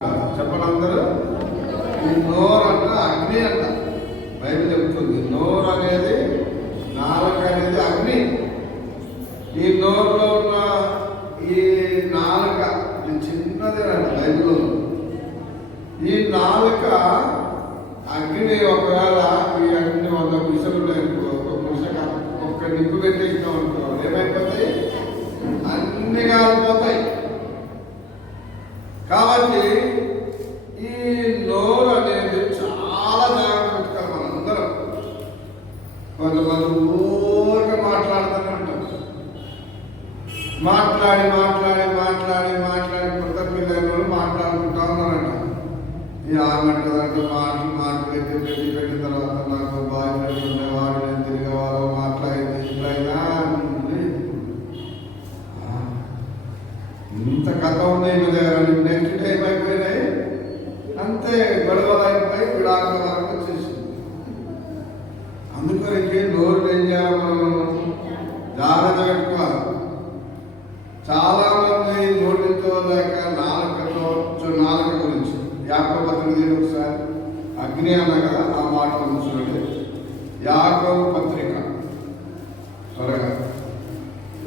చెప్పండి అందరూ. ఈ నోరు అంట అగ్ని అంట. బైబిల్ చెప్తుంది నోరు అనేది, నాలుక అనేది అగ్ని. ఈ నోరులో ఉన్న ఈ నాలుక ఇది చిన్నదేనంట బైబిల్లో. ఈ నాలుక అగ్ని ఒకవేళ ఈ అగ్ని 100 గుడిసెలు ఒక గుడిసె ఒక్క నిప్పు పెట్టేసినాం అనుకో, ఏమైపోతాయి? అన్ని కాలిపోతాయి. కాబట్టి ఈ నోరు అనేది చాలా జాగ్రత్త పెట్టుకోవాలి మనందరం. కొంతమంది ఊరికే మాట్లాడుతూనే ఉంటారు. మాట్లాడి మాట్లాడి మాట్లాడి మాట్లాడి కొత్త పిల్లలు మాట్లాడుకుంటా ఉన్నారంట. ఈ ఆమెదంటే మాటలు పెట్టిన తర్వాత నాకు బాయ్ ఫ్రెండ్ ఉండేవాడు, నేను తిరిగేవాడు, మాట్లాడింది ఇట్లయినా ఇంత కథ ఉంది మీ దగ్గర. నెక్స్ట్ టైం అయిపోయినాయి అంతే, గొడవలు అయిపోయి విడాకుల వరకు వచ్చేసింది. అందుకని నోరు ఏం చేయాలి, మనం జాగ్రత్త పెట్టుకోవాలి. చాలా మంది నోటితో లేక నాలుకతో, నాలుక గురించి యాకోబు పత్రిక ఒకసారి అగ్ని అన్నా కదా, ఆ మాట చూడండి. యాకోబు పత్రిక త్వరగా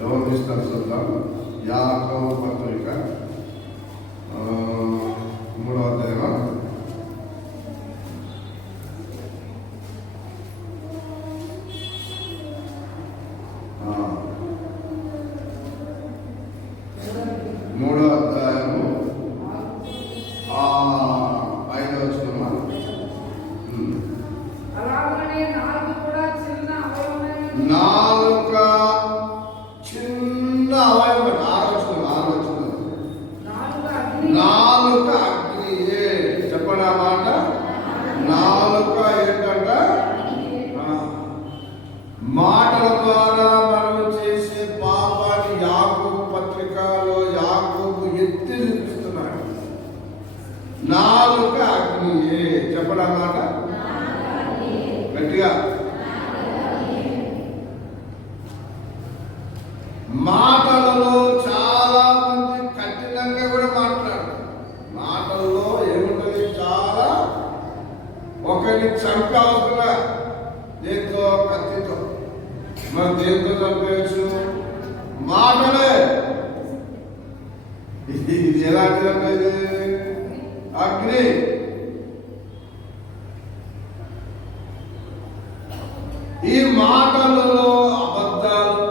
ఎవరు తీస్తారు చూద్దాం. యాకోబు పత్రిక 3వ అధ్యాయం 3వ అధ్యాయము 5వ వచనం. నాలుక చిన్న అవయవం. నాలుక అగ్నియే. చెప్పండి ఆ మాట. నాలుక ఏంటంట? మాటల ద్వారా మనం చేసే పాపాన్ని యాకోబు పత్రికలో యాకోబు ఎత్తి చూపిస్తున్నాడు. నాలుక అగ్నియే. చెప్పండి ఆ మాట గట్టిగా. మాటలలో చాలా మంది కఠినంగా కూడా మాట్లాడతారు. మాటల్లో ఏముంటుంది? చాలా ఒకరిని చంపాల్సిన దేంతో, కత్తితో. మనం దేంతో చంపేయచ్చు? మాటలే. ఇది ఎలాంటిదంటే ఇది అగ్ని. ఈ మాటలలో అబద్ధాలు,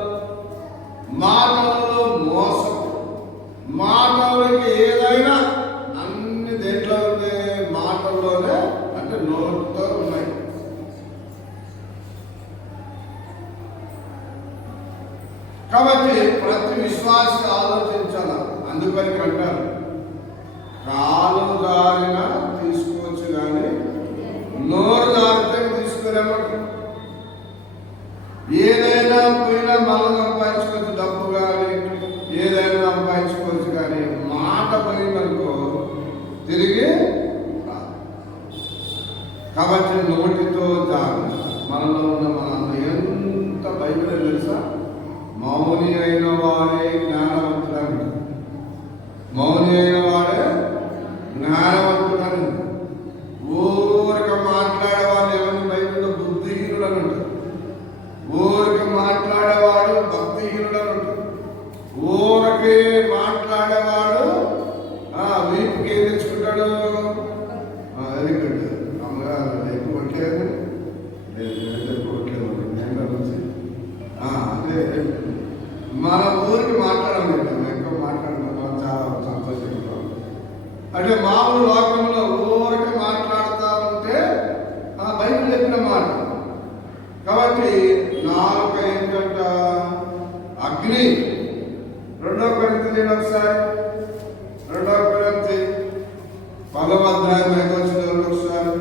మాటలలో మోసం, మాటలకి ఏదైనా అన్ని దేంట్లో ఉండే మాటల్లోనే, అంటే నోటితో ఉన్నాయి. కాబట్టి ప్రతి విశ్వాసి ఆలోచించాల. అందుకని అంటారు కాలు దారిన తీసుకోవచ్చు కానీ నోరు దారితే తీసుకురామంటారు. ఏదైనా పోయినా మళ్ళీ సంపాదించుకోవచ్చు, డబ్బు కానీ ఏదైనా సంపాదించుకోవచ్చు, కానీ మాట పోయిందనుకో తిరిగి రాదు. కాబట్టి నోటితో జాగ్రత్త. మనలో ఉన్న మన ఎంత బైబిల్ తెలుసా? మౌని అయిన వాడే జ్ఞానవంతుడని. మౌని అయిన వాడే జ్ఞానవంతుడని. ఊరిక మాట్లాడేవాడు ఎవరిని బైబిల్లో బుద్ధిహీనుడు అని ఉంటారు. ఊరికి మాట్లాడేవాడు భక్తిహీనుడు అని ఉంటారు. ఊరికి మాట్లాడేవాడు వీపుకి ఏం తెచ్చుకుంటాడు? వెరీ గుడ్ అమ్మగారు ఎక్కువ కొట్టలేదు, ఎక్కువ కొట్టలేదు. అంటే మన ఊరికి మాట్లాడడం ఎక్కువ మాట్లాడడం చాలా సంతోషంగా. అంటే మామూలు లోకంలో ఊరికి మాట్లాడుతూ ఉంటే బైబిల్ చెప్పిన మాట. కాబట్టి నాలుక ఏంటంట? అగ్ని. 2వ కొరింథీ ఒకసారి 2వ కొరింథీ 10వ అధ్యాయం 5వ వచనం ఒకసారి.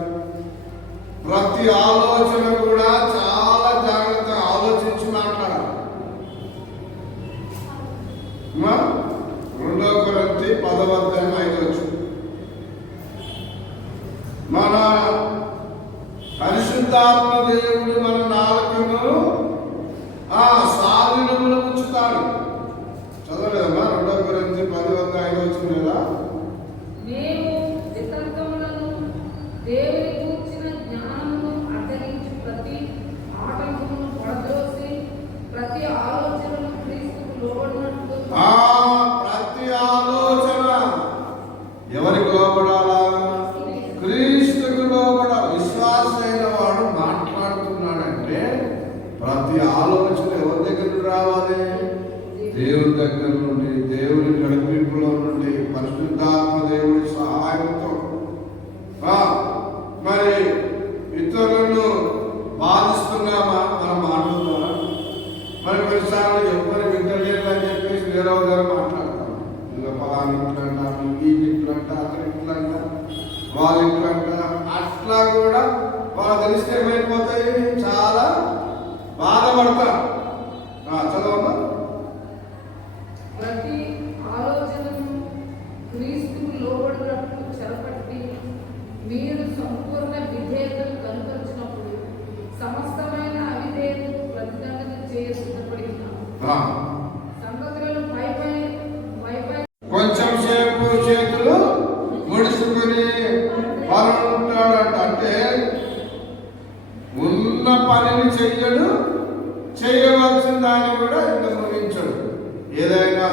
ప్రతి ఆలోచన కూడా చాలా జాగ్రత్తగా ఆలోచించి మాట్లాడాలి. 2వ కొరింథీ 10వ అధ్యాయం 5వ వచనం. మన పరిశుద్ధాత్మ దేవుడు మన నాలుకను స్వాధీనములో ఉంచుతాడు. చదవలేదమ్మా? 2వ కొరింథీ 10వ అధ్యాయం 5వ వచనం. వాళ్ళ ఇంట్లో అంట అట్లా కూడా వాళ్ళు తెలిస్తే ఏమైపోతాయి, చాలా బాధపడతారు. చదవమ్మా. ప్రతి ఆలోచనను క్రీస్తుకు లోబడినట్టు చెరపట్టి మీరు సంపూర్ణ విధేయతను కనుపరిచినప్పుడు సమస్తమైన అవిధేయతకు ప్రతిదండన చేయ సిద్ధపడిన సంగతులను పైపై కొంచెం సేపు చేతులు ముడుచుకుని పనుంటాడంట. అంటే ఉన్న పనిని చెయ్యడు, చేయవలసిన దాన్ని కూడా ఇంకా ముగించడు. ఏదైనా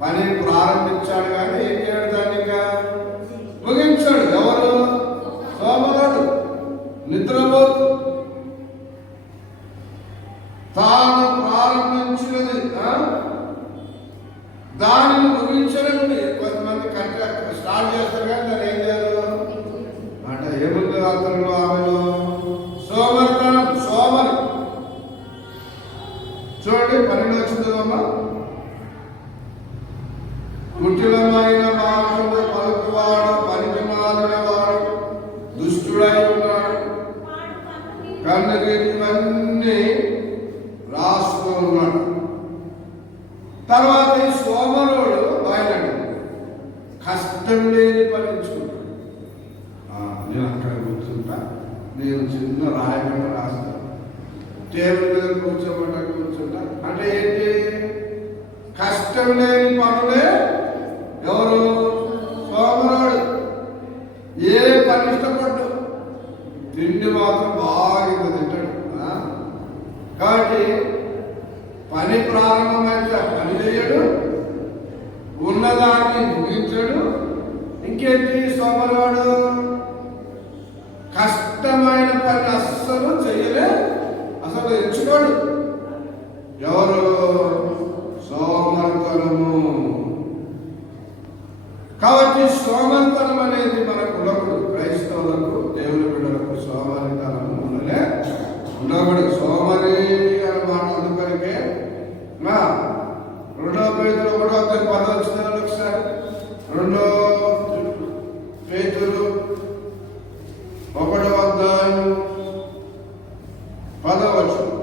పని ప్రారంభించాడు కానీ ఏం చేయడు, దాన్ని ఇంకా ముగించాడు. ఎవరు? సోమరుడు, నిద్రపోతు. తాను ప్రారంభించినది దానిని ముగించడండి. కొంతమంది స్టార్ట్ చేస్తారు కానీ దాన్ని ఏం చేయరు అంటే ఏముంది అతను ఆమెలో సోమరితనం, సోమరి. చూడండి 12 వచ్చిందమ్మా. కుటిలమైన మాటలు పలుకువాడు పనికిమాలిన వాడు దుష్టుడై ఉన్నాడు. కన్నుకి ఇవన్నీ రాస్తూ ఉన్నాడు. తర్వాత ఈ సోమరుడు బయలుడు కష్టం లేని పనించుకుంటాడు. నేను అక్కడ కూర్చుంటా, నేను చిన్న రాయకుండా రాస్తాను, టేబుల్ మీద కూర్చోంటా. అంటే ఏంటి? కష్టం లేని పనులే. ఎవరు? సోమరుడు. ఏ పని ఇష్టపడ్డు, తిండి మాత్రం బాగా తింటాడు. కాబట్టి పని ప్రారంభమైతే పని చేయడు, ఉన్నదాన్ని ముగించడు. ఇంకేంటి? సోమరుడు కష్టమైన పని అస్సలు చేయలే, అసలు ఎంచుకోడు. ఎవరు? సోమరితనము. కాబట్టి సోమరితనం అనేది మన కులకుడు, క్రైస్తవులకు, దేవుని బిడ్డలకు సోమరితనము ఉండకూడదు. సోమరి అనే మాట అందుకనికే 2 పేతురు 1:10 వచ్చిందని ఒకసారి 2 పేతురు 1:10 వచ్చింది.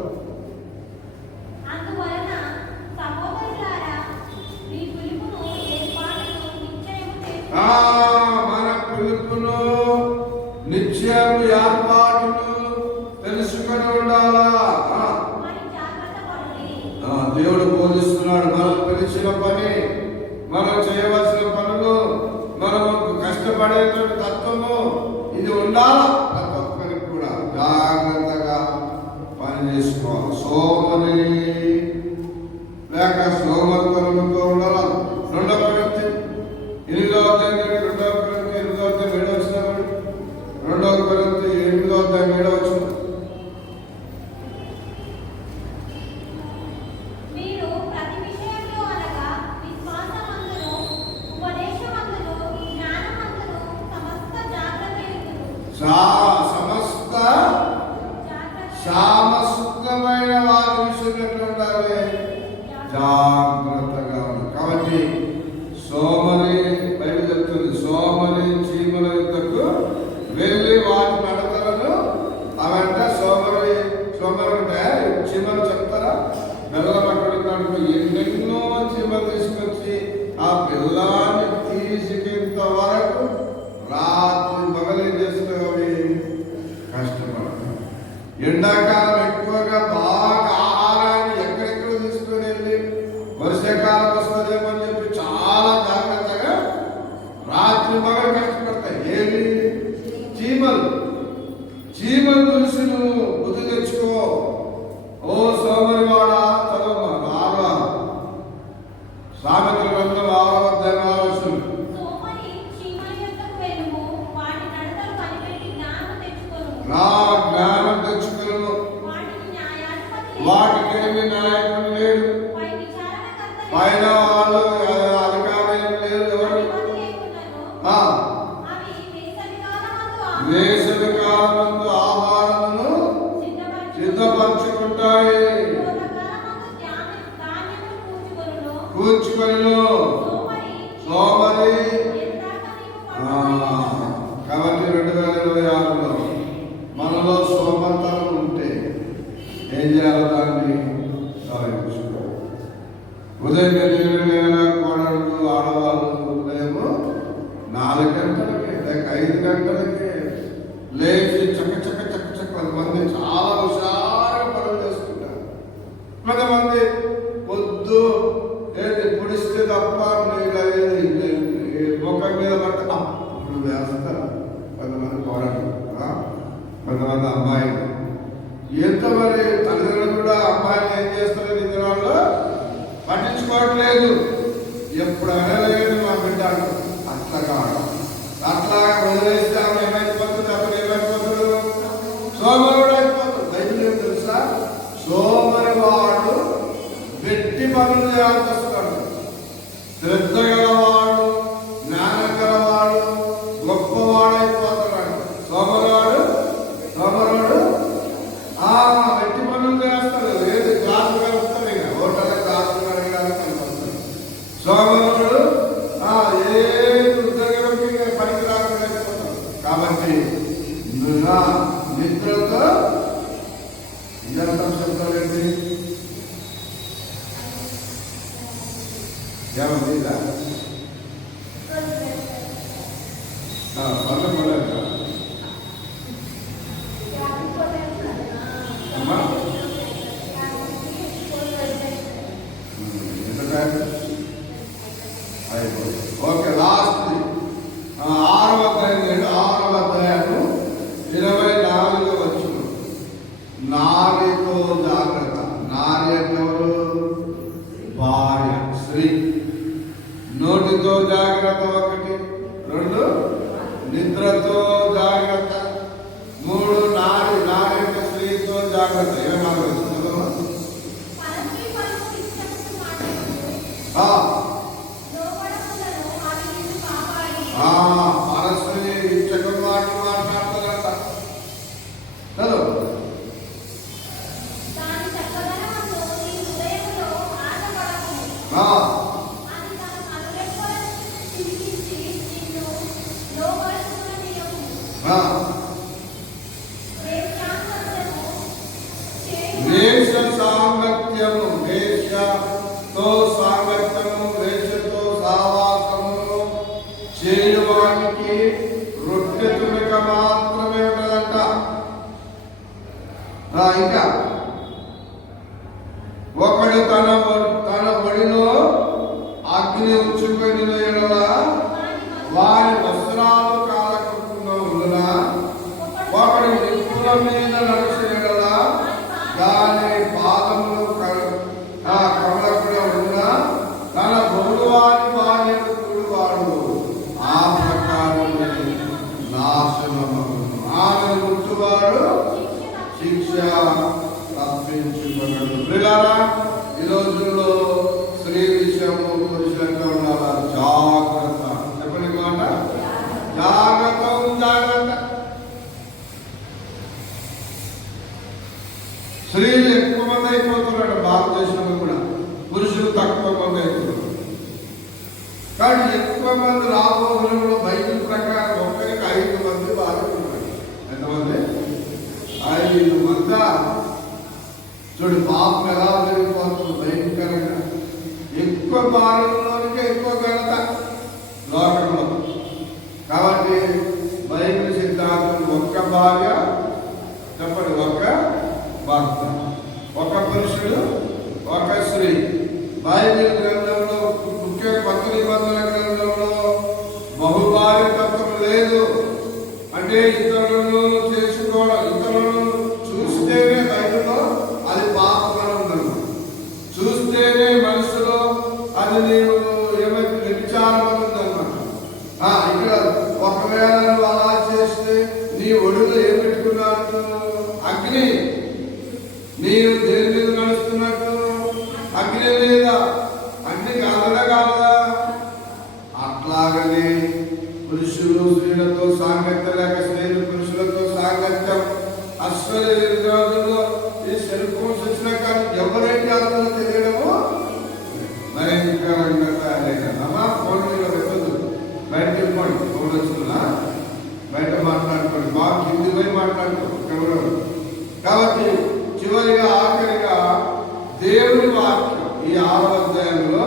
మన పిలుపును నిత్యం ఏర్పాటును తెలుసుకొని ఉండాలా. దేవుడు బోధిస్తున్నాడు. మనం పిలిచిన పని, మనం చేయవలసిన పనులు, మనము కష్టపడేటువంటి తత్వము ఇది ఉండాలా. ప్రతి ఒక్కరికి కూడా జాగ్రత్తగా పని చేసుకోవాలి. సోమరి లేక సోమరితనంతో ఉండాలి. 2 కొరింథీ 8వ అధ్యాయం 2 కొరింథీ 8వ అధ్యాయం 7వ వచనం, 2 కొరింథీ 8వ అధ్యాయం 7వ వచనం. సమస్తమైన వారి విషయం ఎట్లా ఉండాలి? జాగ్రత్తగా ఉండాలి. కాబట్టి సోమరి బయట చెప్తుంది, సోమరి చీమల యుద్ధకు వెళ్ళి వాటి నడతలను అవంటే సోమరి అంటే చీమలు చెప్తారా? బెల్లం అక్కడ ఎన్నెన్నో చీమలు తీసుకొచ్చి ఆ బెల్లాన్ని తీసుకెంత వరకు రాత్రి పగలేం చేస్తున్నావు, అవి కష్టపడతాం. ఎండాకాలం ఎక్కువగా బాగా ఆహారాన్ని ఎక్కడెక్కడ తీసుకొని వెళ్ళి వర్షాకాలం వస్తుందేమో అని చెప్పి చాలా జాగ్రత్తగా రాత్రి పగలు కష్టపడతాయి. ఏమి? చీమలు చూసి నువ్వు బుద్ధి తెచ్చుకో. ఓ సోమరివాడా, చదవమ్మా బాగా సామెతల గ్రంథం 6వ అధ్యాయం 6వ వచనం. జ్ఞానం తెచ్చుకోను, వాటికి నాయకుడు లేడు, పైన వాళ్ళు అధికారం లేదు. ఎవరు? వేసవి కాలమందు ఆహారమును సిద్ధపరచుకుంటాయి, కూర్చుకొని 5 గంటలకే లేచి చక్క కొంతమంది చాలా హుషారుగా పనులు చేసుకుంటారు. కొంతమంది పొద్దు ఏది పుడిస్తే తప్ప ముఖం మీద పట్ట అప్పుడు వేస్తారు. కొంతమంది పోరాడు, కొంతమంది అమ్మాయిలు ఎంత మరి తల్లిదండ్రులు కూడా అమ్మాయిలు ఏం చేస్తారు ఈ దినాల్లో పట్టించుకోవట్లేదు. ఎప్పుడైనా లేదు మా బిడ్డ అట్లా కాదు, అట్లా వదిలేస్తే ఆమె ఏమైపోతుంది, అప్పుడు ఏమైపోతుంది, సోమరుడు అయిపోతుంది. బైబిల్ ఏం తెలుసా, సోమరి వాడు వెట్టి పనులు చేయాల్సి వస్తాడు. శ్రద్ధ గలవాడు, జ్ఞానం గలవాడు, గొప్పవాడు అయిపోతున్నాడు. సోమరుడు వెట్టి పనులు చేస్తాడు. లేదు క్లాసులు కలుపుతాడు, ఇక హోటల్ క్లాసులు అడగడానికి కనిపిస్తాడు. సోమరుడు ఏ ఉద్యోగంకి పనికి రాకపోతాడు. కాబట్టి నిద్రతో ఇదంతా చెప్తారండి. ఏమన్నా ఓకే, లాస్ట్ 6వ అధ్యాయము 24వ వచనం. నారితో జాగ్రత్త. నారి ఎవరు? భార్య, స్త్రీ. నోటితో జాగ్రత్త 1, 2 నిద్రతో జాగ్రత్త, 3 నారి యొక్క స్త్రీతో జాగ్రత్త. పరస్త్రీ ఇచ్చక మాటలు మాట్లాడుతారంట. హలో వేష సాంగత్యము, వేషతో సాంగత్యము, వేషతో సావాసము చేయడానికి రొట్టె తునక మాత్రమే ఉన్నదంట. ఇంకా ఒకడు తన ఒడిలో అగ్ని ఉంచుకొని వారి వస్త్రాలు కాలకుండా ఒకడు నిప్పుల మీద నడిచిన దాని పాదములు కమలకుండా ఉన్న తన బొడువారి భార్యను కూడువాడు ఆ ప్రకారం నాశనము. ఆమె ముట్టువాడు శిక్ష తప్పించుకున్నాడు. పిల్లరా, ఈ రోజుల్లో స్త్రీ విషయము పురుషులంగా ఉండాలా. జాగ్రత్త. చెప్పండి మాట, జాగ్రత్త. స్త్రీలు ఎక్కువ మంది అయిపోతున్నాడు భారతదేశంలో కూడా, పురుషులు తక్కువ మంది అయిపోతున్నారు. కానీ ఎక్కువ మంది రాబోతున్న బైబిల్ ప్రకారం ఒక్కరికి 5 మంది భార్యలు. ఎంతమంది? 5 మంది. చూడు పాపం ఎలా జరిగిపోతుంది భయంకరంగా. ఎక్కువ భార్యలోనికే ఎక్కువ ఘనత లోకంలో. కాబట్టి బైబిల్ సిద్ధాంతం ఒక్క భార్య, చెప్పండి, ఒక్క భర్త, ఒక పురుషుడు, ఒక స్త్రీ. బైబిల్ గ్రంథంలో ముఖ్య కొత్త నిబంధన గ్రంథంలో బహుభార్యతత్వం లేదు. అంటే ఇతరులను చేసుకోవడం, ఇతరులను చూస్తేనే బైబిల్లో అది పాపంగా ఉందన్న, చూస్తేనే మనసులో అది నీవు ఏమైతే వ్యభిచారం ఉందన్నమాట. ఇక్కడ ఒకవేళ నువ్వు అలా చేస్తే నీ ఒడిలో ఏం పెట్టుకున్నట్టు? అగ్ని. నీవు దేని మీద నడుస్తున్నట్టు? అగ్ని లేదా? అగ్ని కాదా? అట్లాగనే పురుషులు స్త్రీలతో సాంగత్యం లేక స్త్రీలు పురుషులతో సాంగత్యం అస్సలు రోజుల్లో ఈ సెల్ ఫోన్స్ వచ్చినా కానీ ఎవరైతే అర్థం తెలియడము భయంకరంగా తయారైనా. ఫోన్ మీద పెట్టదు, బయటకి వెళ్ళిపోండి. ఫోన్ వచ్చిందా బయట మాట్లాడుకోండి, బాగా కింది పోయి మాట్లాడుకోండి. కాబట్టి చివరిగా ఆఖరిగా దేవుని వాక్యం, ఈ 6వ అధ్యాయంలో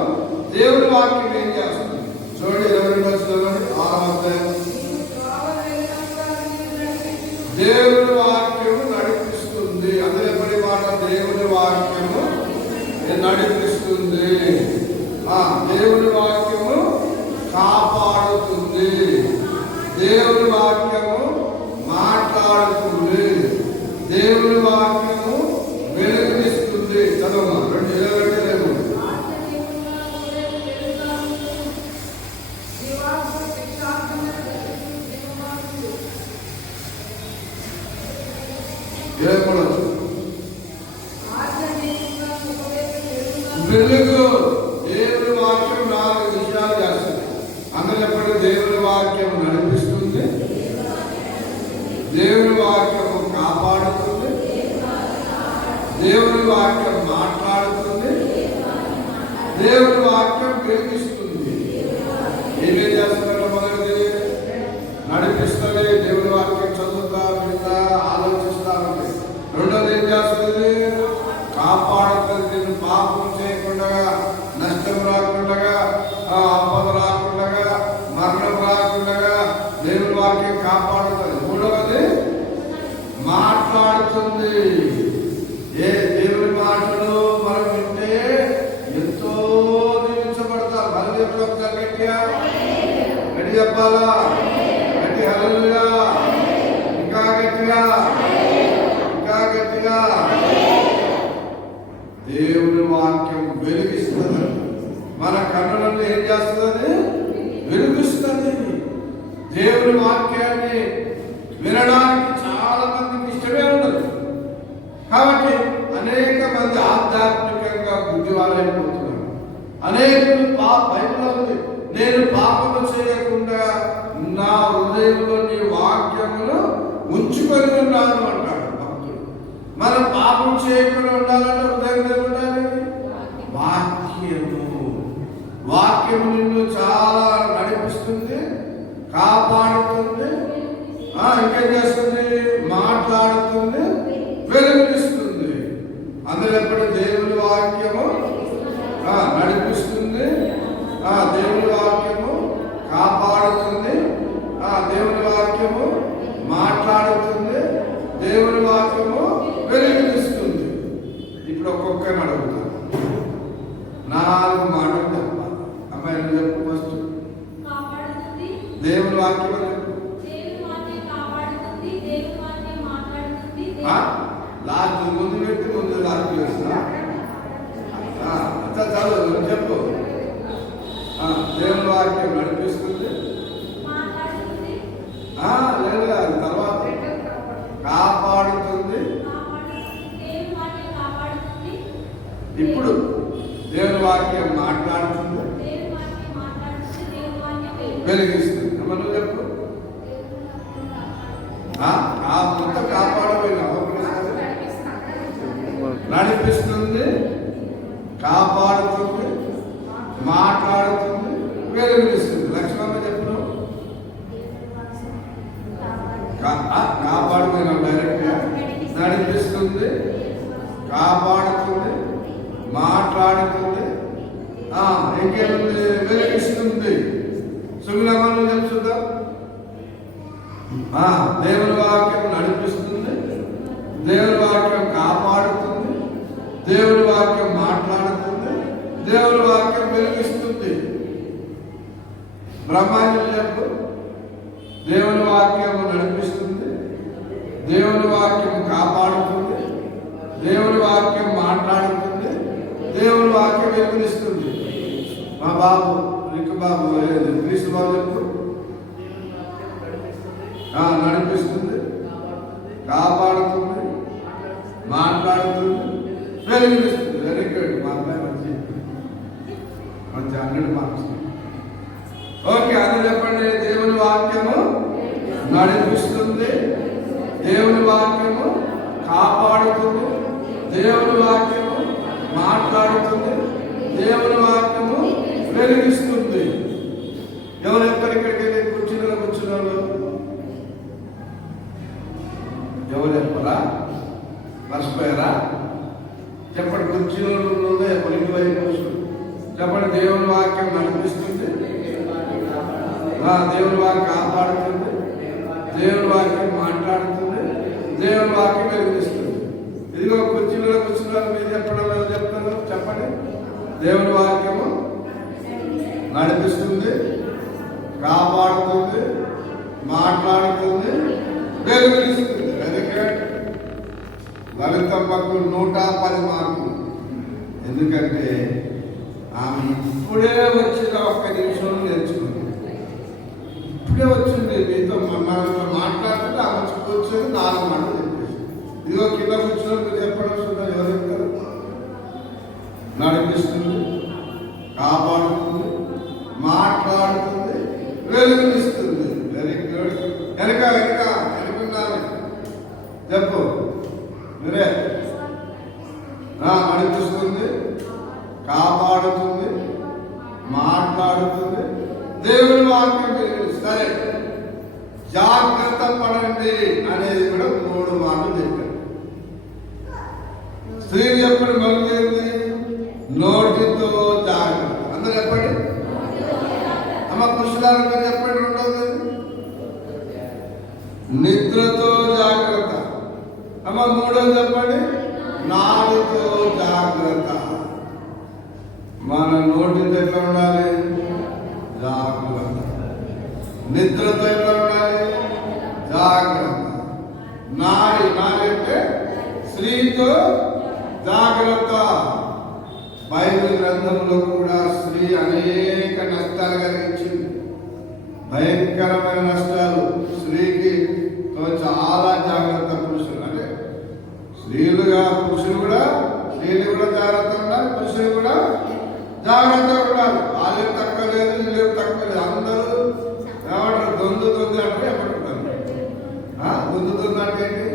దేవుని వాక్యం ఏం చేస్తుంది చూడండి. 22 6వ అధ్యాయం. దేవుని వాక్యము నడిపిస్తుంది. అందరి మాట దేవుని వాక్యము నడిపిస్తుంది. దేవుని వాక్యము కాపాడుతుంది. దేవుని వాక్యము మాట్లాడుతుంది. దేవుని వాక్యము వెలుగునిస్తుంది. చదవమా 2:22. వెలుగు దేవుని వాక్యం 4 విషయాలు చేస్తుంది. అందరూ చెప్పండి. దేవుని వాక్యం నడిపిస్తుంది, దేవుని వాక్యము కాపాడుతుంది, దేవుని వాక్యం మాట్లాడుతుంది, దేవుని వాక్యం వెలిగిస్తుంది. ఏమేం చేస్తున్నారు? మొదటిది నడిపిస్తుంది. దేవుని వాక్యం చదువుతా వింటా ఆలోచిస్తా ఉంది. రెండోది ఏం చేస్తుంది? కాపాడుతుంది. నేను పాపం చేయకుండా, నష్టం రాకుండా, ఆపద రాకుండా, మరణం రాకుండా దేవుని వాక్యం కాపాడుతుంది. మూడవది మాట్లాడుతుంది. దేవుని మాటలు మనం వింటే ఎంతో దీవించబడతాం. మళ్ళీ చెప్పాలి గట్టిగా, గట్టి చెప్పాలా, గట్టి హల్లెలూయా, ఇంకా గట్టిగా, ఇంకా గట్టిగా. దేవుని వాక్యం వెలిగిస్తుంది. మన కన్నులను ఏం చేస్తుంది? వెలిగిస్తుంది. దేవుని వాక్యాన్ని వినడానికి చాలా మందికి ఇష్టమే ఉండదు. కాబట్టి అనేక మంది ఆధ్యాత్మికంగా బుద్ధివారైపోతున్నారు. అనేకులు బైబిల్లో ఉంది, నేను పాపము చేయకుండా నా హృదయంలో నీ వాక్యమును ఉంచుకొని ఉన్నాను అంటాడు భక్తుడు. మనం పాపం చేయకుండా ఉండాలంటే హృదయం ఉండాలి. వాక్యము, వాక్యము నిన్ను చాలా నడిపిస్తుంది, కాపాడుతుంది, ఇంకేం చేస్తుంది? మాట్లాడుతుంది, వెలుగునిస్తుంది. అందరూ ఎప్పుడు దేవుని వాక్యము నడిపిస్తుంది, దేవుని వాక్యము కాపాడుతుంది, దేవుని వాక్యము మాట్లాడుతుంది, దేవుని వాక్యము వెలుగునిస్తుంది. ఇప్పుడు ఒక్కొక్కరిని అడుగుతాను. 4 మాటలు చెప్పాలి. అమ్మాయి చెప్పు. ఫస్ట్ దేవుని వాక్యం లాస్ట్ ముందు పెట్టి ముందు లాస్ట్ చేస్తా. చదువు చెప్పు. దేవుని వాక్యం నడిపిస్తుంది, లేదా తర్వాత కాపాడుతుంది. ఇప్పుడు దేవుని వాక్యం మాట్లాడుతుంది, వెలిగిస్తుంది. మనం చెప్పు. మొత్తం కాపాడపోయినా నడిపిస్తుంది, కాపాడుతుంది, మాట్లాడుతుంది, వెలుగునిస్తుంది. లక్ష్మమ్మ చెప్పు. కాపాడుపోయినా డైరెక్ట్ గా నడిపిస్తుంది, కాపాడుతుంది, మాట్లాడుతుంది, ఇంకేముంది? వెలిగిస్తుంది. సుగుణమను చెప్తుందాం. దేవుని వాక్యం నడిపిస్తుంది, దేవుని వాక్యం కాపాడుతుంది, దేవుని వాక్యం మాట్లాడుతుంది, దేవుని వాక్యం వెలిగిస్తుంది. బ్రహ్మాండం చెప్పు. దేవుని వాక్యం నడిపిస్తుంది, దేవుని వాక్యం కాపాడుతుంది, దేవుని వాక్యం మాట్లాడుతుంది, దేవుని వాక్యం వెలిగిస్తుంది. మా బాబు రిక్కు బాబు క్రీస్తు బాబు చెప్పు. నడిపిస్తుంది, కాపాడుతుంది, మాట్లాడుతుంది, వెలుగునిస్తుంది. Very good. మా అబ్బాయి మంచి 100 మార్క్స్. ఓకే, అది చెప్పండి. దేవుని వాక్యము నడిపిస్తుంది, దేవుని వాక్యము కాపాడుతుంది, దేవుని వాక్యము మాట్లాడుతుంది, దేవుని వాక్యము వెలిగిస్తుంది. ఎవరు ఎక్కడిక్కడికి వెళ్ళి కూర్చున్నారు? ఎవరు చెప్పరా? మర్చిపోయారా? చెప్పండి. కుర్చీలో పనికి వైపు చెప్పండి. దేవుని వాక్యం నడిపిస్తుంది, దేవుని వాక్యం కాపాడుతుంది, దేవుని వాక్యం మాట్లాడుతుంది, దేవుని వాక్యం వెలిగిస్తుంది. ఇదిగో కుర్చీలో కూర్చున్నారు, మీరు చెప్పడం లేదు, చెప్తాను చెప్పండి. దేవుని వాక్యము నడిపిస్తుంది, కాపాడుతుంది, మాట్లాడుతుంది, వెలుగునిస్తుంది. అందుకే లలితమ్మకు 110 మార్కులు. ఎందుకంటే ఆమె ఇప్పుడే వచ్చిన ఒక్క నిమిషంలో నేర్చుకుంది. ఇప్పుడే వచ్చింది, మీతో మనతో మాట్లాడుతుంటే ఆమె వచ్చేది 4 మాటలు చెప్పేసి. ఇదిగో కింద కూర్చొని మీరు చెప్పడం చూద్దాం, ఎవరు చెప్తారు? నడిపిస్తుంది, కాపాడుతుంది, మాట్లాడుతుంది, వెలుగునిస్తుంది. Very good. వెనుకున్నాను చెప్పు మీరే. నడిపిస్తుంది, కాపాడుతుంది, మాట్లాడుతుంది, దేవుని వాక్యం వెలుగునిస్తుంది. సరే, జాగ్రత్త పడండి అనేది కూడా 3 మాటలు చెప్పారు. స్త్రీలు చెప్పండి, మొదలైంది నోటితో జాగ్రత్త. అందరూ చెప్పండి. అమ్మ పురుషులారు మీరు చెప్పండి. రెండవది నిద్రతో జాగ్రత్త. అమ్మ మూడవది చెప్పండి, నాలుగుతో జాగ్రత్త. మన నోటితో ఎట్లా ఉండాలి? జాగ్రత్త. నిద్రతో ఎట్లా ఉండాలి? జాగ్రత్త. నాడి అంటే స్త్రీతో జాగ్రత్త. బైబిల్ గ్రంథంలో కూడా స్త్రీ అనేక నష్టాలు కలిగించింది. భయంకరమైన నష్టాలు. స్త్రీకి చాలా జాగ్రత్త. పురుషులు అంటే స్త్రీలు కూడా జాగ్రత్త ఉండాలి, పురుషులు కూడా జాగ్రత్తగా ఉండాలి. వాళ్ళే తక్కువ లేదు, వీళ్ళు తక్కువ లేదు. అందరూ ఏమంటారు? దొందు అంటే ఏమంటారు? దొందు అంటే ఏంటి?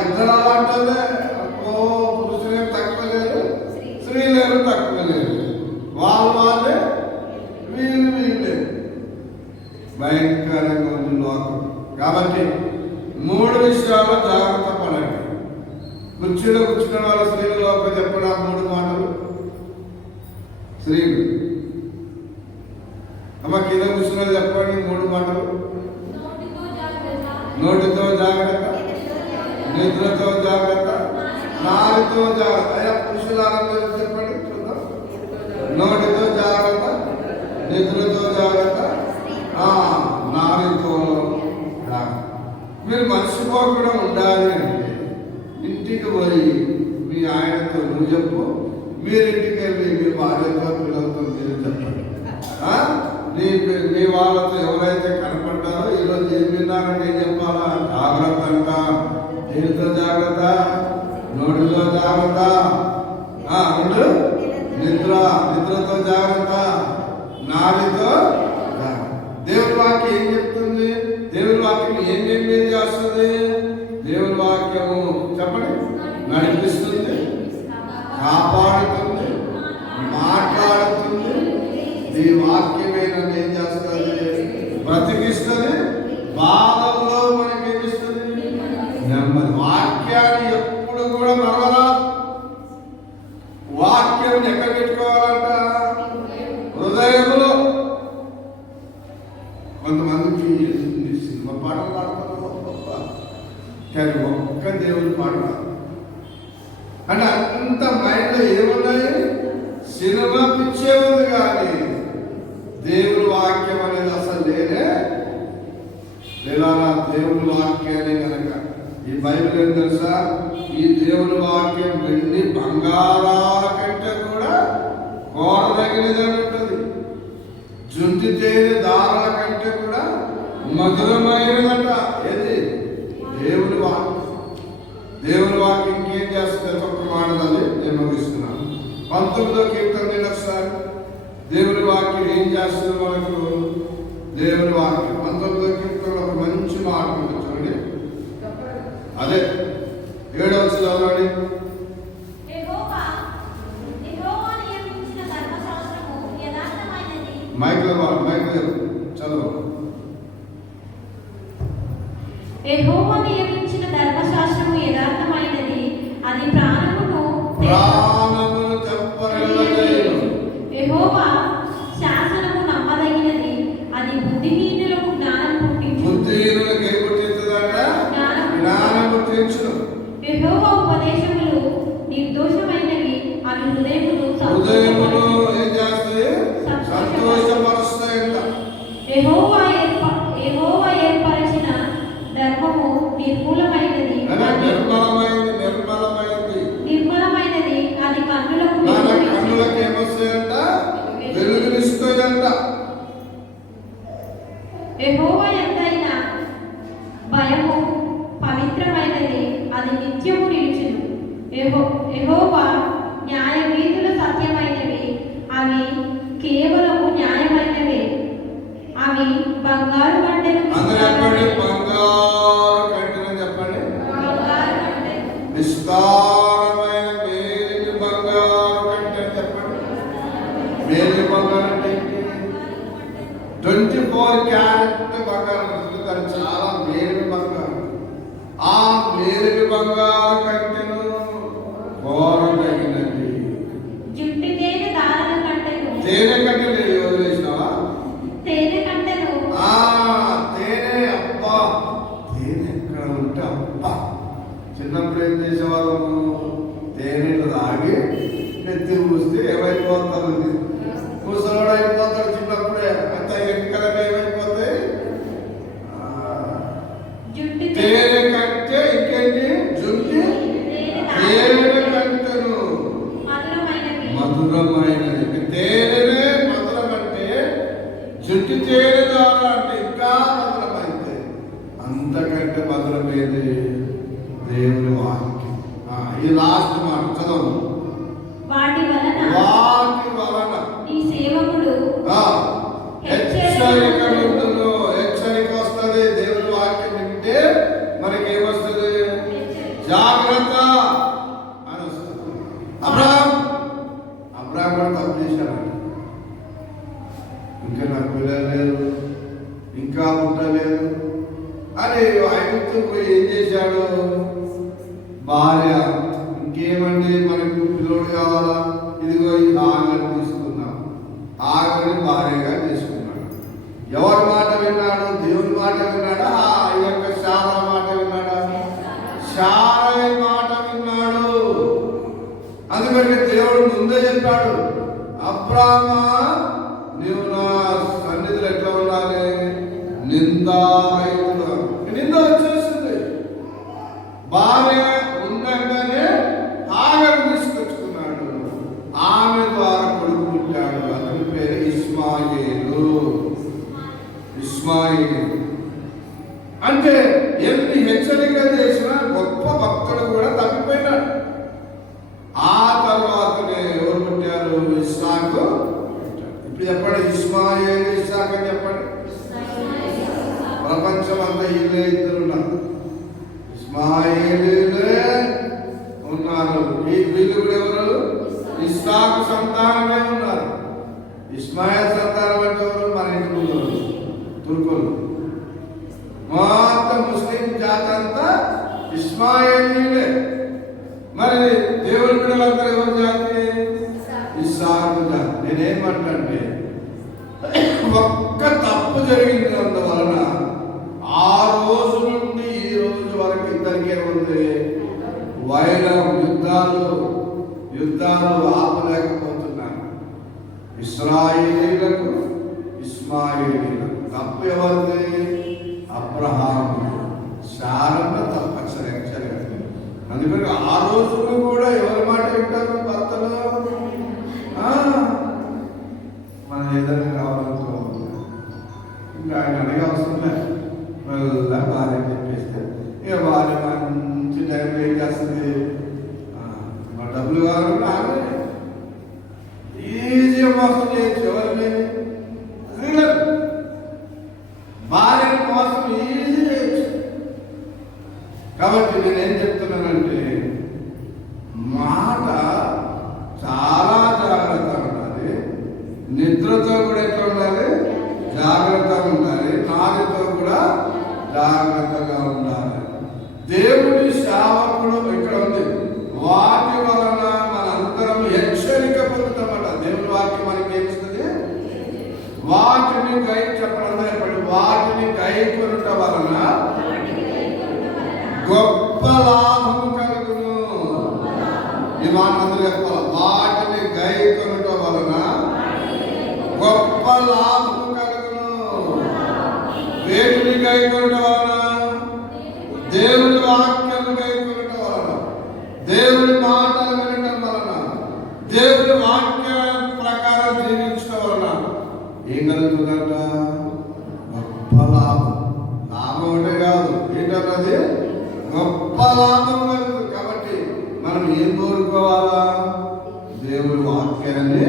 ఇద్దరు అలా అంటారే. అబ్బో, పురుషులేం తక్కువ లేదు, స్త్రీలేరు తక్కువ లేదు. వాళ్ళే వీళ్ళే. భయంకరంగా ఉంది లోకం. కాబట్టి 3 విషయాల్లో జాగ్రత్త పడండి. కుర్చీలో కూర్చున్న వాళ్ళ స్త్రీలు లోపల చెప్పడం 3 మాటలు. స్త్రీలు అమ్మ కింద కూర్చున్న చెప్పండి 3 మాటలు. నోటితో జాగ్రత్త, నిద్రతో జాగ్రత్త, నాలుగుతో జాగ్రత్త. అయ్యా పురుషులారా చెప్పండి చూద్దాం. నోటితో జాగ్రత్త, నిద్రతో జాగ్రత్త, నాలుగుతో జాగ్రత్త. మీరు మర్చిపోకుండా ఉండాలి అంటే ఇంటికి పోయి మీ ఆయనతో నువ్వు చెప్పు, మీరింటికి వెళ్ళి మీ భార్యతో పిల్లలతో మీరు చెప్పండి. మీ వాళ్ళతో ఎవరైతే కనపడ్డారో ఈరోజు ఏం విన్నారని ఏం చెప్పాలా? జాగ్రత్త అంట. దేనితో జాగ్రత్త? నోటితో జాగ్రత్త. నిద్రతో జాగ్రత్త, నాడితో జాగ్రత్త. దేవుని వాక్యం ఏం చెప్తుంది? దేవుని వాక్యం ఏం చేస్తుంది? దేవుని వాక్యము చెప్పండి నడిపిస్తుంది, కాపాడుతుంది, మాట్లాడుతుంది. ఈ వాక్యమే నన్ను ఏం చేస్తుంది? బ్రతికిస్తుంది. బాధల్లో మనకి ఏమిస్తుంది? నెమ్మది. వాక్యాన్ని ఎప్పుడు కూడా మరవరా. వాక్యం ఎక్కడ పెట్టుకోవాలంట? హృదయంలో. కొంతమందికి సినిమా పాటలు పాడుతున్నారు కానీ ఒక్క దేవుని పాట అంటే అంత మైండ్లో ఏమున్నాయి? సినిమా పిచ్చే ఉంది కానీ దేవుని వాక్యం అనేది అసలు లేనే లేదా. దేవుని వాక్యాన్ని కనుక ఈ బైబిల్ ఏం తెలుసా? ఈ దేవుని వాక్యం వెండి బంగారాల కంటే కూడా కోరదగినదని ఉంటుంది. జుంటి తేనె దారాల కంటే కూడా మధురమైనదంట. ఏది? దేవుని వాక్యం. దేవుని వాక్యం ఇంకేం చేస్తుంది? ఒక్క మాటది నేను ముగిస్తున్నాను. 19వ కీర్తన నేను ఒకసారి దేవుని వాక్యం ఏం చేస్తుంది మనకు? దేవుని వాక్యం 19వ కీర్తనలో ఒక మంచి మాట ఉంది చూడండి. అదే 7వ చదవండి. మైక్ చదువు. యెహోవా నియమించిన ధర్మశాస్త్రము యథార్థమైనది, అది ప్రాణమును చెప్పలేదు. యెహోవా శాసనము నమ్మదగినది, అది బుద్ధిహీనులకు జ్ఞానం పుట్టించును. బుద్ధిహీనులకు ఏం పుట్టించుదంట? జ్ఞానం నిలుస్తుందంట. యెహోవా ఎంతైనా భయము పవిత్రమైనది, అది నిత్యము నిలుచును. యెహోవా న్యాయ విధులు సత్యమైనవి, అవి కేవలము న్యాయమైనవే. అవి బంగారు కంటెను అందరూ చెప్పండి, బంగారు కంటెను చెప్పండి. విస్తారమైన మేలు బంగారు కంటెను చెప్పండి. మేలు బంగారు అంటే 24 క్యారెట్ బంగారం ఉంటుంది. దాని చాలా మేలు బంగారం. ఆ మేలు బంగారు కంటెను కోరదగినది. జుట్టు తేనె దారల కంటెను. తేనె కంటే లేదు, ఎవరు వేసినావా? తేనె కంటెను. తేనె. అబ్బా, తేనె ఎక్కడ ఉంటే అబ్బా. చిన్నప్పుడు ఏం చేసేవాళ్ళము? తేనెలు తాగి నెత్తి పూస్తే ఏమైపోతారు? ముసలోడు అయిపోతాడు చిన్నప్పుడే. అంత ఎక్కడనే ఏమైపోతాయి? తేనె కంటే ఇంకేంటి? జుట్టు తేనె కంటెను మధురమైనది. తేనెనే మధురం అంటే జుట్టు తేనె ద్వారా అంటే ఇంకా మధురమైంది. అంతకంటే మధురమైంది దేవుని వాక్యం. ఈ లాస్ట్ మాట చదవు. వాటి వలన ఈ సేవకుడు హెచ్చరిక వస్తుంది. దేవుని వాక్యం వింటే మనకి ఏమొస్తుంది? జాగ్రత్త అని వస్తుంది. అబ్రహాం కూడా తప్పు చేశాడు. ఇంకా నాకు పిల్లలు లేదు, ఇంకా పుట్టలేదు అని ఐగుప్తు పోయి ఏం చేశాడు? భార్య, ఇంకేమండి మనకు పిల్లోడు కావాలా, ఇదిగో ఈ ఆగని తీసుకున్నాం. ఆగని భార్యగా తీసుకున్నాడు. ఎవరి మాట విన్నాడు? దేవుని మాట విన్నాడా? ఈ యొక్క శార మాట విన్నాడా? శార మాట విన్నాడు. అందుకంటే దేవుడు ముందే చెప్పాడు, అబ్రామా నీవు నా సన్నిధిలో ఎట్లా ఉండాలి? నిందారహితుడు. నింద వచ్చేసింది. భార్య ఉండగానే ఆగరు తీసుకొచ్చుకున్నాడు. ఆమె ద్వారా కొడుకు పుట్టాడు. అతని పేరు ఇస్మాయిలు. అంటే ఎన్ని హెచ్చరిక చేసినా గొప్ప భక్తుడు కూడా తప్పిపోయినాడు. ఆ తర్వాతనే ఎవరు పుట్టారు? ఇస్సాకు. ఇప్పుడు చెప్పండి, ఇస్మాయిల్ ఇస్సాకు అని చెప్పండి. ప్రపంచం అంతా ఇల్లే ఇద్దరు ఉన్నారు. ఇస్మాయిలే ఉన్నారు. ఈ వీళ్ళు కూడా ఎవరు? ఇస్సాకు సంతానమే ఉన్నారు. ఇస్మాయిల్ సంతానం అంటే ఎవరు? మన ఇంటి ముందు తుర్కులు. మొత్తం ముస్లిం జాతి అంతా ఇస్మాయిలీలే. మరి దేవుడి బిడ్డలంతా ఎవరి జాతి? ఇస్సాకు జాతి. నేనేమంటే ఒక్క తప్పు జరిగింది. అందువలన ఆ రోజు నుండి ఈ రోజు వరకు ఇద్దరికే ఉంది వైరం, యుద్ధాలు ఆపలేకపోతున్నారు. ఇశ్రాయేలీలకు, ఇస్మాయిలీలకు. తప్పు ఎవరిది? అబ్రహాము. శారమ్మ తప్పనిసరి హెచ్చరిక. అందుకని ఆ రోజులు కూడా ఎవరి మాట వింటారు భర్తలు? మనం ఏదైనా కావాలనుకో ఇంకా ఆయన అడిగే అవసరం లేదు. మళ్ళీ భార్య చెప్పేస్తే ఇక భార్య మంచి టైంలో ఏం చేస్తుంది? మా డబ్బులు కావాలంటే ఆమె ఈజీగా మోసం చేయొచ్చు. ఎవరిని? భార్యని మోసం ఈజీ చేయొచ్చు. కాబట్టి నేనేం చెప్తున్నానంటే మాట చాలా జాగ్రత్త ఉండాలి. నిద్రతో కూడా ఎట్లా ఉండాలి? జాగ్రత్తగా ఉండాలి. నాలుగుతో కూడా జాగ్రత్తగా ఉండాలి. దేవుడి సేవకుడు ఇక్కడ ఉంది. వాటి వలన మనందరం హెచ్చరిక పొందుతామట. దేవుడి వాక్యం మనకి ఏమిస్తుంది? వాటిని చెప్పండి. వాటిని గైకొనుట వలన గొప్ప లాభము కలుగును. ఈ మాట అందరూ చెప్పాలి. వాటిని గైకొనుట వలన గొప్ప లాభము కలుగును. వేటిని గైకొనుట వలన? దేవుని వాక్యాన్ని గైకొనుట వలన, దేవుని మాటలు వినటం వలన, దేవుని వాక్య ప్రకారం జీవించడం వలన ఏం కలుగుతుందంట? గొప్ప లాభం. లాభం అంటే కాదు, ఏంటన్నది గొప్ప లాభం కలుగుతుంది. కాబట్టి మనం ఏం కోరుకోవాలా? దేవుడి వాక్యాన్ని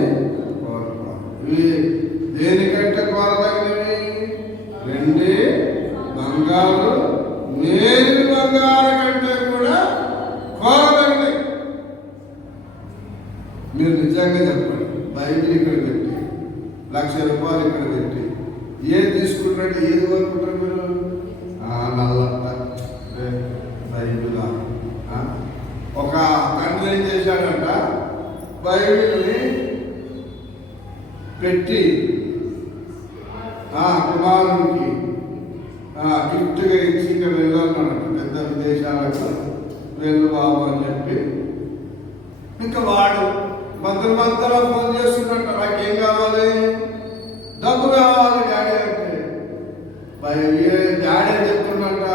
కోరుకోవాలి. ఇవి దేనికంటే కోరదగినవి? వెండి బంగారు, మేలు బంగారు కంటే కూడా కోరదగినవి. మీరు నిజంగా చెప్పండి, బైబిల్ ఇక్కడ పెట్టి ₹1,00,000 ఇక్కడ పెట్టి ఏది తీసుకుంటారంటే ఏది కోరుకుంటారు మీరు? నల్లట్ట బైబిల్. ఒక తండ్రి ఏం చేశాడంట, బైబిల్ని పెట్టి కుమారునికి గిఫ్ట్గా ఇచ్చి ఇంకా వెళ్ళాలన్నాడు. పెద్ద విదేశాలకు వెళ్ళు బాబు అని చెప్పి, ఇంకా వాడు మధ్యలో ఫోన్ చేస్తున్నట్ట, నాకేం కావాలి? డబ్బు కావాలి డాడీ అంటే. డాడీ చెప్తున్నట్ట,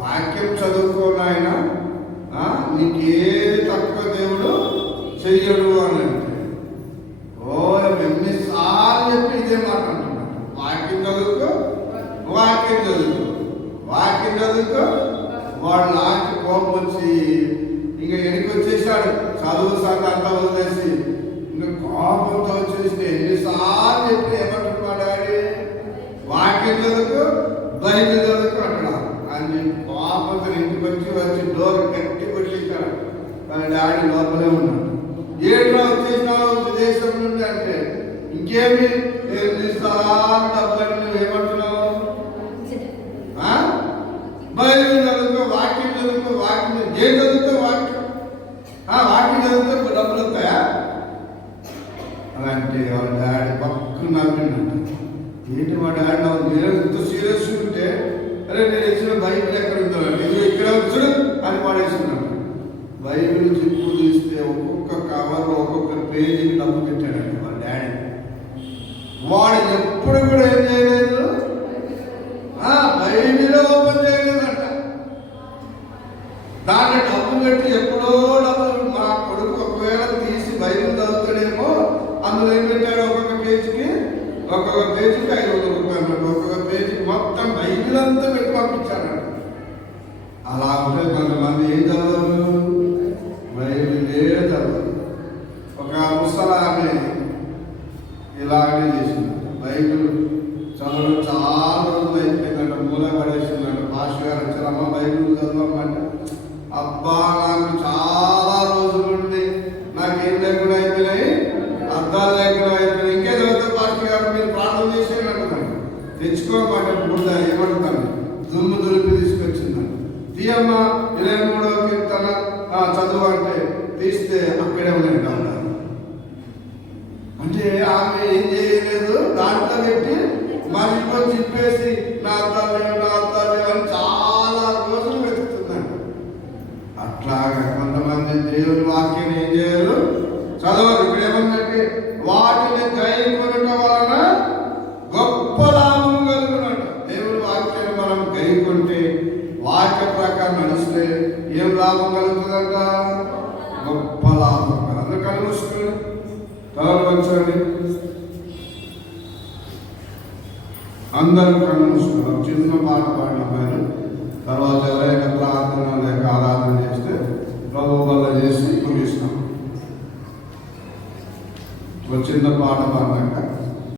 వాక్యం చదువుకోను ఆయన, నీకేది తక్కువ దేవుడు చెయ్యడు అని అంటే, ఎన్నిసార్లు చెప్పి ఇదే మాట అంటున్నాడు. వాక్యం చదువుకో, వాక్యం చదువుకో, వాక్యం చదువుకో. వాడు నాకు కోపం వచ్చి ఇంకా వెనక్కి వచ్చేసాడు. చదువు సంగతి అంతా వదిలేసి ఇంకా కోపంతో వచ్చేసి ఎన్నిసార్లు చెప్పి ఏమంటున్నాడు డాడీ? వాక్యం చదువుకో, బైబిల్ చదువుకో అంటున్నాడు అని కోపంతో ఇంటికి వచ్చి డోర్ గట్టి కొట్టేశాడు. కానీ డాడీ లోపలే ఉన్నాడు. ఏట్లా వచ్చేసినావు విదేశం నుండి అంటే, ఇంకేమి ఎన్నిసార్లు డబ్బులని నువ్వు ఏమంటున్నావు? బైబిల్ చదువుకో, వాక్యం చదువుకో, వాక్యం ఏం చదువుకో, వాక్యం చదివితే డబ్బులు వస్తాయా అలాంటి? వాళ్ళ డాడీ పక్కన నవ్విందంట. ఏంటి మా డాడీ నేను ఇంత సీరియస్ ఉంటే, అరే నేను ఇచ్చిన బైబిల్ ఎక్కడ ఉందో ఇది ఇక్కడ చూడు అని పడేస్తున్నాను. బైబిల్ జిప్పు తీస్తే ఒక్కొక్క కవర్ ఒక్కొక్క పేజీకి డబ్బు పెట్టాడంట వాళ్ళ డాడీ. వాడు ఎప్పుడు కూడా ఏం చేయలేదు, బైబిల్ ఓపెన్ చేయలేదంట. దాన్ని డబ్బు పెట్టి ఎప్పుడో డబ్బులు మా కొడుకు ఒకవేళ తీసి బైబిల్ చదువుతాడేమో, అందులో ఏం పెట్టాడు? ఒక్కొక్క పేజీకి ₹500, ఒక్కొక్క పేజీకి మొత్తం బైబిల్ అంతా పెట్టి పంపించాడంట. అలా ఉంటే కొంతమంది ఏం చదవరు? బైబిలే చదవరు. ఒక ముసలామె ఇలాగే చేసింది. బైబిల్ చదవడం చాలా రోజులు అయిపోయిందంట, మూల పడేసిందంట. పాస్టర్ గారు వచ్చారమ్మ బైబిల్ చదవమంటే, అబ్బా నాకు చాలా రోజుల నుండి నాకేం లేకుండా అయిపోయినాయి, అర్థాలు లేకుండా అయిపోయినాయి, ఇంకే చదివితే పాస్టర్ గారు మీరు ప్రార్థన చేసేది అంటున్నాను. తెచ్చుకోమాట బుడ్డ ఏమంటాను, దుమ్ము దులిపి తీసుకొచ్చిందంట. తీయమ్మ 23వ కీర్తన చదువు అంటే తీస్తే అక్కడే ఉన్నాయి డబ్బులు. అంటే ఆమె ఏం చేయలేదు, దాంట్లో పెట్టి మరిలో చెప్పేసి నా తల్లి అని చాలా రోజులు వెతుకుతుందంట. అట్లాగా కొంతమంది దేవుని వాక్యం ఏం చేయరు, చదవరు. ఇక్కడ ఏమందంటే వాటిని గైకొనటం వలన గొప్ప లాభం కలుగునట. దేవుని వాక్యాన్ని మనం గైకొంటే, వాక్య ప్రకారం నడిస్తే ఏం లాభం కలుగుతుందంట? గొప్ప లాభం. అందరూ కళ్ళు మూసుకుని తలలు వచ్చండి, అందరూ కళ్ళు మూసుకున్నారు. చిన్న పాట పాడిన అమ్మాయిలు తర్వాత ఎవరైనా ప్రార్థన లేక ఆరాధన చేస్తే ప్రభు వల్ల చేసి ముగిస్తాం. చిన్న పాట పాడిన